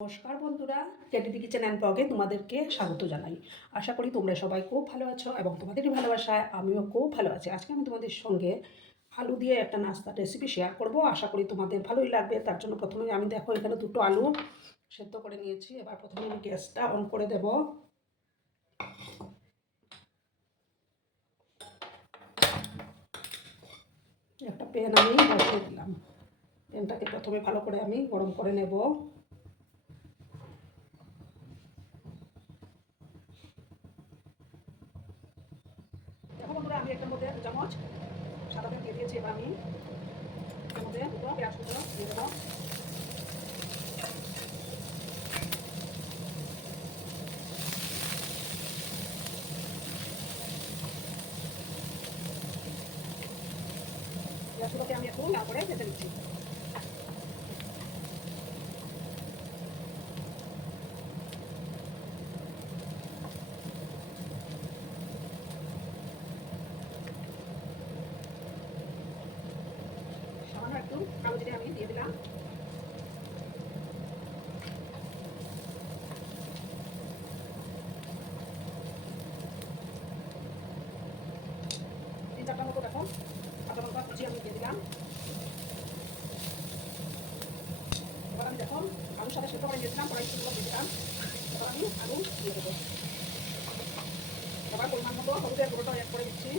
নমস্কার বন্ধুরা, creative kitchen and ব্লগে তোমাদেরকে স্বাগত জানাই। আশা করি তোমরা সবাই খুব ভালো আছো এবং তোমাদেরই ভালোবাসায় আমিও খুব ভালো আছি। আজকে আমি তোমাদের সঙ্গে আলু দিয়ে একটা নাস্তার রেসিপি শেয়ার করব। আশা করি তোমাদের ভালোই লাগবে। তার জন্য প্রথমে আমি দেখো এখানে দুটো আলু সেদ্ধ করে নিয়েছি। এবার প্রথমে আমি গ্যাসটা অন করে দেব। একটা প্যান আমি বসিয়ে দিলাম। প্যানটাকে প্রথমে ভালো করে আমি গরম করে নেব। দেখো বন্ধুরা, আমি এটার মধ্যে 2 চামচ সাদা তেল দিয়ে দিয়েছি। এবার আমি এর মধ্যে দুটো পেঁয়াজ কুচো দিয়ে দেবো। পেঁয়াজগুলোকে আমি একটু লাল করে ভেজে নিচ্ছি। সামান্য একটু কালো জিরে আমি দিয়ে দিলাম। তিন চারটার মতো দেখো কাঁচা লঙ্কা কুচি আমি দিয়ে দিলাম। এবার আমি দেখো আলুর সাথে সেদ্ধ করে নিয়েছিলাম, কড়াইশুঁড়ো দিয়ে দিলাম। এবার আমি আলু দিয়ে দেবো। এবার পরিমাণ মতো হলুদের গুঁড়োটা অ্যাড করে দিচ্ছি।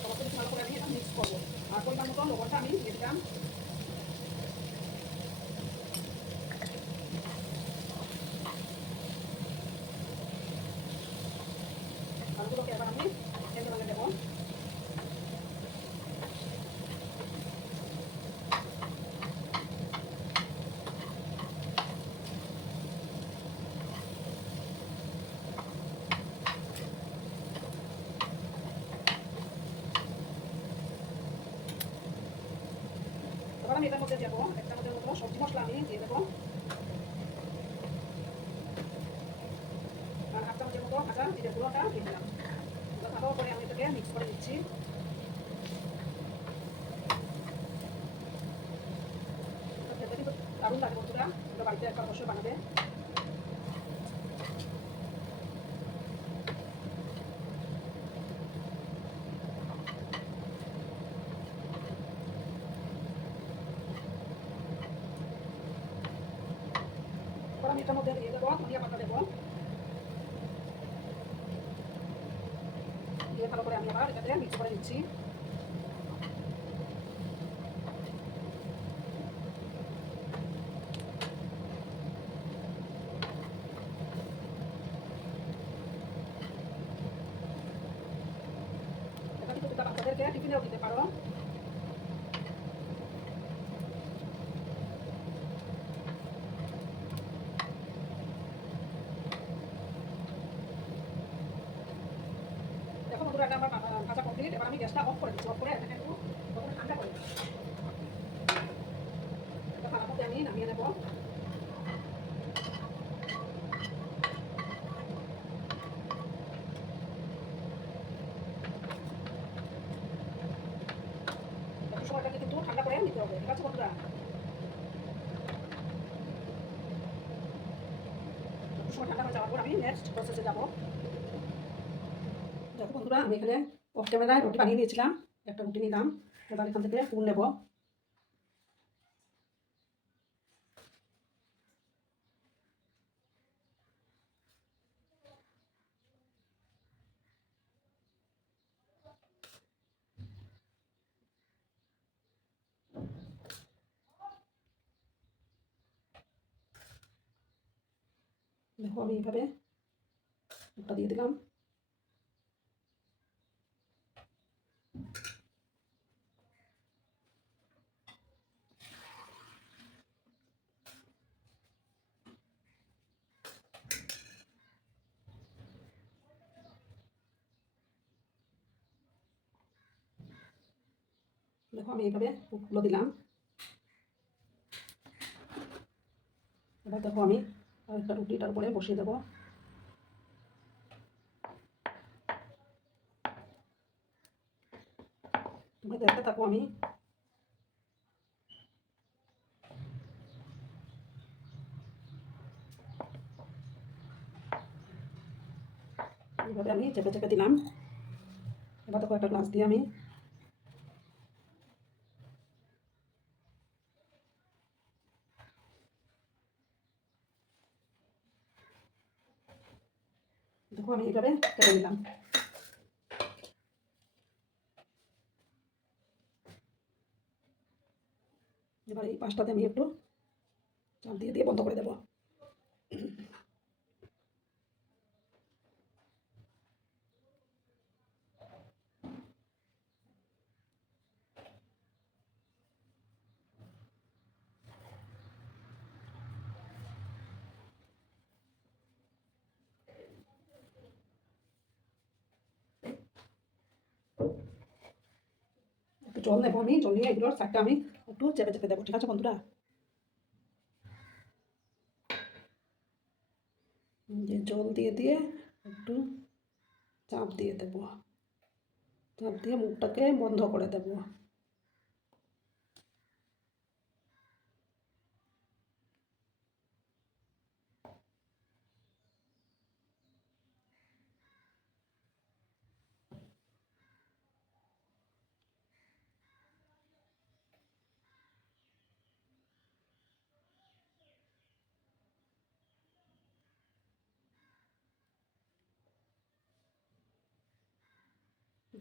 সমস্ত কিছু ভালো করে আমি এটা মিক্স করবো। আর পরিমাণ মতো লবণটা আমি দিয়ে দিলাম। আলুগুলোকে এবার আমি তেলে ভেঙে দেবো। এবার আমি এটার মধ্যে দেবো 1 চামচের মতো সবজি মশলা আমি দিয়ে দেবো। আর 1/2 চামচের মতো ভাজা জিরে গুঁড়োটা দিয়ে দিলাম। ভালো করে আমি এটাকে মিক্স করে দিচ্ছি। খেতে কিন্তু দারুণ লাগে বন্ধুরা, তোমরা বাড়িতে একটা অবশ্যই বানাবে। এবার আমি এটার মধ্যে দিয়ে দেবো ধনিয়া পাতা দেবো। দিয়ে ভালো করে আমি আবার এটাতে মিক্স করে দিচ্ছি। এটা কিন্তু তোমরা বাচ্চাদেরকে টিফিনেও দিতে পারো। দেখো বন্ধুরা, এটা আমার ভাজা কমপ্লিট। এবার আমি গ্যাসটা অফ করে দিচ্ছি। অফ করে এটাকে একটু প্রথমে ঠান্ডা করে দিচ্ছি। এটা থালার মধ্যে আমি নামিয়ে নেব। একটু সময়টাকে কিন্তু ঠান্ডা করে নিতে হবে। ঠিক আছে বন্ধুরা, একটু সময় ঠান্ডা হয়ে যাওয়ার পর আমি নেক্সট প্রসেসে যাব। দেখো বন্ধুরা, আমি এখানে অফ ক্যামেরায় রুটি বানিয়ে নিয়েছিলাম। একটা রুটি নিলাম। এবার এখান থেকে ফুল নেব। দেখো আমি এইভাবে একটা দিয়ে দিলাম। দেখো আমি এইভাবে ফুলগুলো দিলাম। এবার দেখো আমি আরেকটা রুটিটার উপরে বসিয়ে দেবো। তোমরা দেখতে থাকো। আমি এইভাবে আমি চেপে চেপে দিলাম। এবার দেখো একটা গ্লাস দিয়ে আমি দেখো আমি এইভাবে কেটে দিলাম। এবার এই পাশটাতে আমি একটু চাপ দিয়ে দিয়ে বন্ধ করে দেবো। একটু জল নেবো, আমি জল নিয়ে এগুলোর সাইডটা আমি একটু চেপে চেপে দেবো। ঠিক আছে বন্ধুরা, যে জল দিয়ে দিয়ে একটু চাপ দিয়ে দেবো, চাপ দিয়ে মুখটাকে বন্ধ করে দেবো।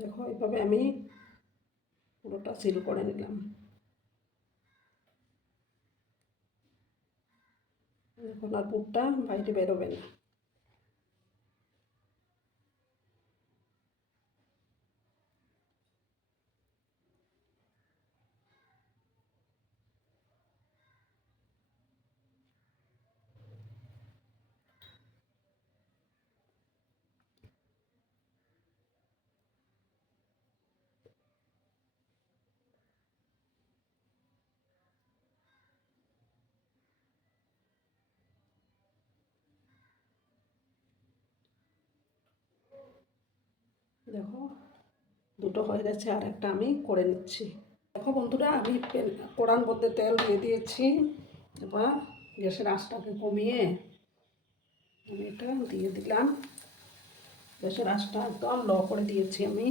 দেখো এইভাবে আমি পুরোটা সিল করে নিলাম। এখন আর পুরটা বাইরে বেরোবে না। দেখো দুটো হয়ে গেছে, আর একটা আমি করে নিচ্ছি। দেখো বন্ধুরা, আমি কড়ার মধ্যে তেল দিয়ে দিয়েছি। এবার গ্যাসের আঁচটাকে কমিয়ে আমি এটা দিয়ে দিলাম। গ্যাসের আঁচটা একদম লো করে দিয়েছি আমি।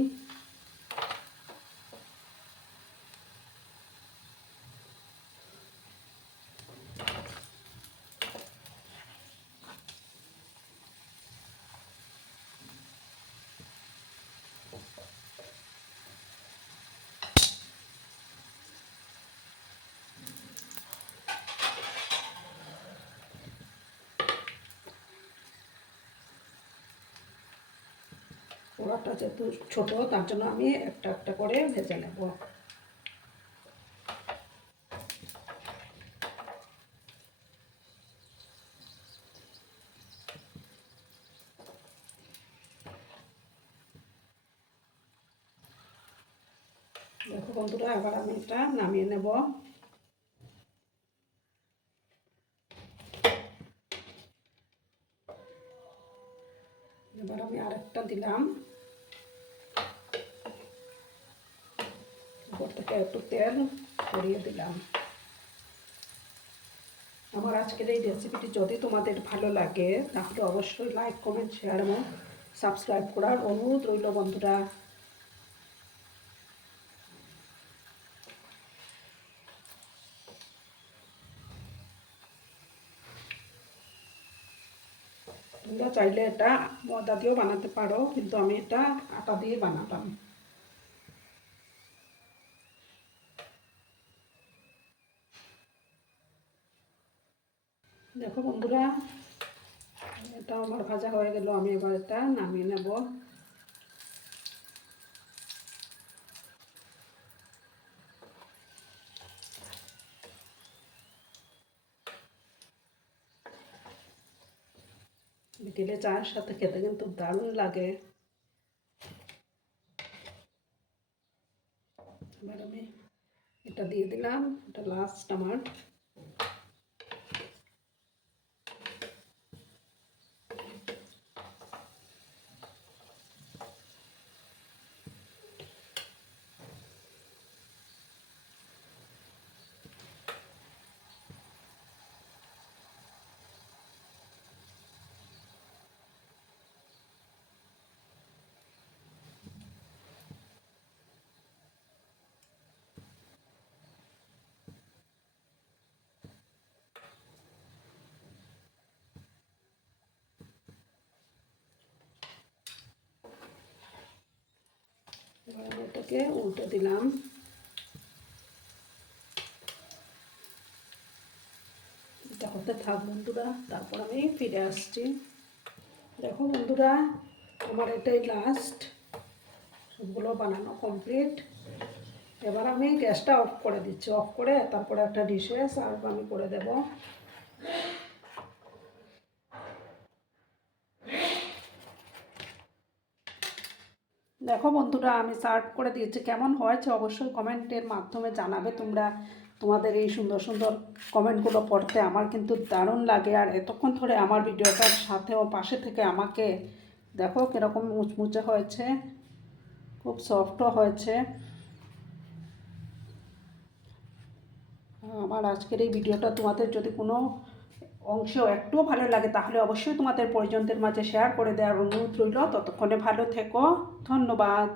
কড়াটা যেহেতু ছোটো, তার জন্য আমি একটা একটা করে ভেজে নেব। দেখো বন্ধুরা, এবার আমি এটা নামিয়ে নেব। এবার আমি আরেকটা দিলাম। উপর থেকে একটু তেল ছড়িয়ে দিলাম। আমার আজকের এই রেসিপিটি যদি তোমাদের ভালো লাগে তাহলে অবশ্যই লাইক, কমেন্ট, শেয়ার এবং সাবস্ক্রাইব করার অনুরোধ রইল বন্ধুরা। তোমরা চাইলে এটা ময়দা দিয়েও বানাতে পারো, কিন্তু আমি এটা আটা দিয়ে বানালাম। দেখো বন্ধুরা, এটা আমার ভাজা হয়ে গেল। আমি এবার এটা নামিয়ে নেব। বিকেলে চায়ের সাথে খেতে কিন্তু দারুণ লাগে। এবার আমি এটা দিয়ে দিলাম, এটা লাস্ট আমার। এবার আমি এটাকে উল্টে দিলাম। এটা হতে থাক বন্ধুরা, তারপর আমি ফিরে আসছি। দেখো বন্ধুরা, আমার এটাই লাস্ট, সবগুলো বানানো কমপ্লিট। এবার আমি গ্যাসটা অফ করে দিচ্ছি, অফ করে তারপরে একটা ডিশে সার্ভ আমি করে দেব। দেখো বন্ধুরা, আমি সার্ভ করে দিয়েছি। কেমন হয়েছে অবশ্যই কমেন্টের মাধ্যমে জানাবে তোমরা। তোমাদের এই সুন্দর সুন্দর কমেন্টগুলো পড়তে আমার কিন্তু দারুণ লাগে। আর এতক্ষণ ধরে আমার ভিডিওটার সাথে ও পাশে থেকে আমাকে দেখো কীরকম মুচমুচে হয়েছে, খুব সফটও হয়েছে। আমার আজকের এই ভিডিওটা তোমাদের যদি কোনো অংশেও একটুও ভালো লাগে তাহলে অবশ্যই তোমাদের পরিজনদের মাঝে শেয়ার করে দেওয়ার অনুরোধ রইল। ততক্ষণে ভালো থেকো, ধন্যবাদ।